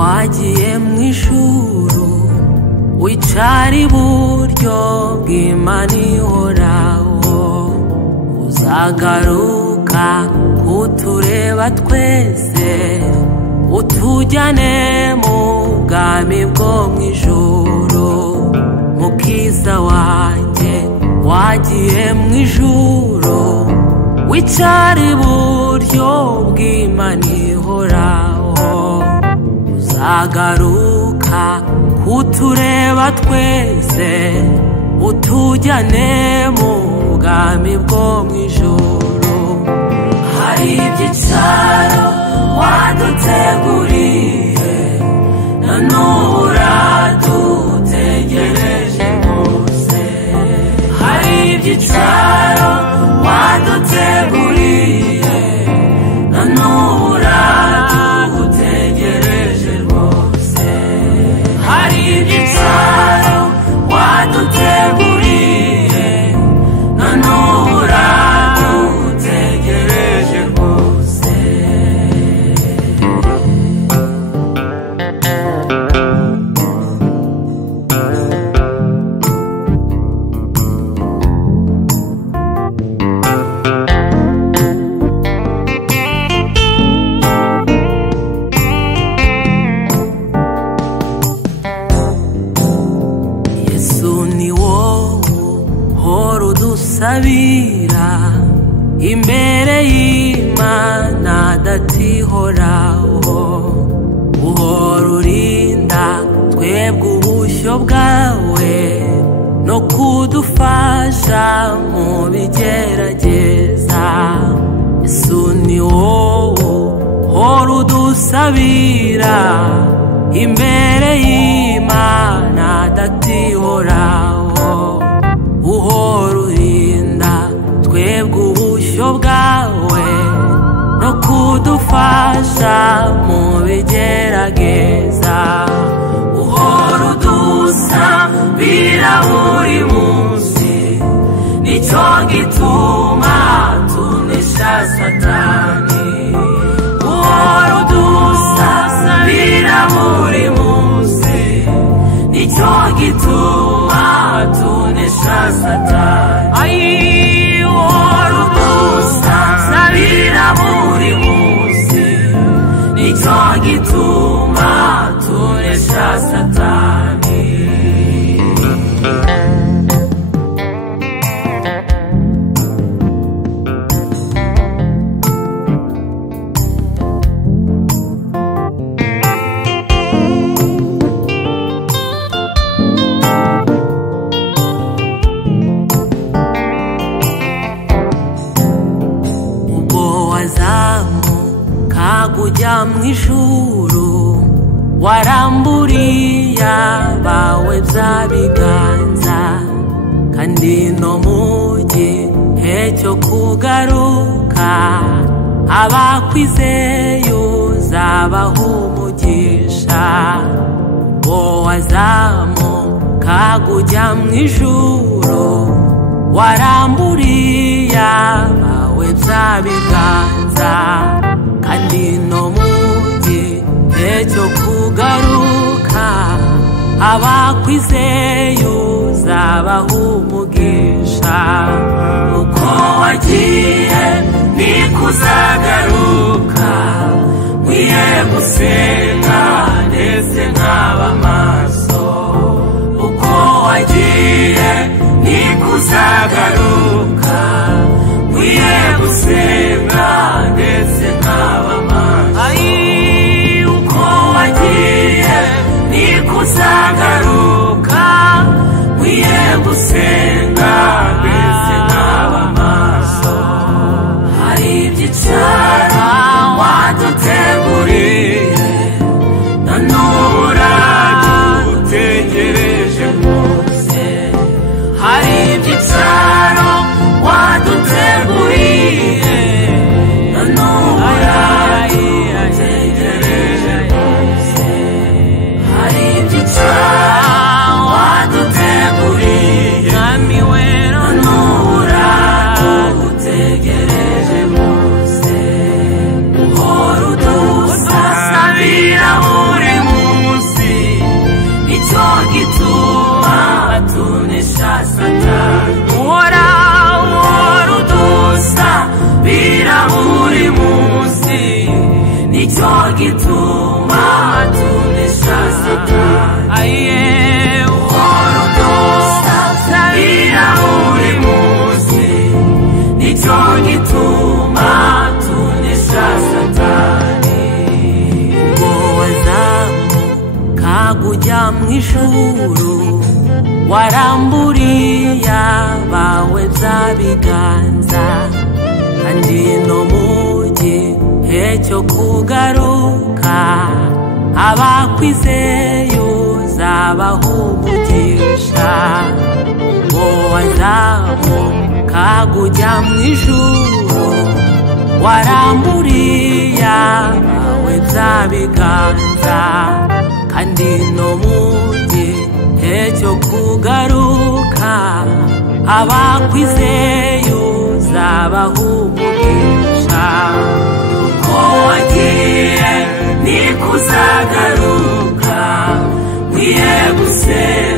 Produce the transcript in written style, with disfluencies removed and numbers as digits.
wagiye mw'ijuru wicara iburyo bw'Imana ihoraho, uzagaruka kutureba twese utujyane mu bwami bwo mw'ijuru. Mukiza wanjye wagiye mw'ijuru wicara iburyo bw'Imana ihoraho, uzagaruka kutureba twese utujyane mu bwami bwo mw'ijuru. Hari ibyicaro waduteguriye na n'ubu uradutegereje rwose. Hari ibyicaro waduteguriye na n'ubu uradutegereje rwose. Hari ibyicaro waduteguriye na n'ubu uradutegereje rwose. Sabira imbere y'Imana datihoraho, uhora urinda twebwe ubushyo bwawe no kudufasha mu bigerageza. Yesu ni wowe uhora udusabira imbere y'Imana datihoraho, uhora urinda twebwe ubushyo bwawe no kudufasha mu bigerageza. Uhora udusabira buri munsi, nicyo gituma tunesha Satani. Uhora udusabira buri munsi, nicyo gituma tunesha Satani. Uhora udusabira buri munsi, nicyo gituma tunesha Satani. Kujya mw'ijuru waramburiye abawe bya biganza, kandi no mu gihe cyo kugaruka abakwizeye uzabaha umugisha. Ubwo wazamuka kujya mw'ijuru waramburiye abawe bya biganza, kandi no mu gihe cyo kugaruka abakwizeye uzabaha umugisha. Uko wagiye niko uzagaruka, nkwiye gusenga ndetse nkaba maso. Uko wagiye niko uzagaruka, nkwiye gusenga ndetse nkaba maso. Uko wagiye niko uzagaruka, nkwiye gusenga ndetse nkaba maso. Hari ibyicaro waduteguriye na n'ubu uradutegereje rwose. Hari ibyicaro waduteguriye na n'ubu uradutegereje rwose. Hari ibyicaro waduteguriye na n'ubu uradutegereje rwose. ijuru waramburiye abawe bya biganza, kandi no mu gihe cyo kugaruka abakwizeye uzabaha umugisha, ngo wazamuka kujya mu ijuru waramburiye abawe bya biganza, kandi no mu gihe cyo kugaruka abakwizeye uzabaha umugisha. Ko wagiye niko uzagaruka, nkwiye gusenga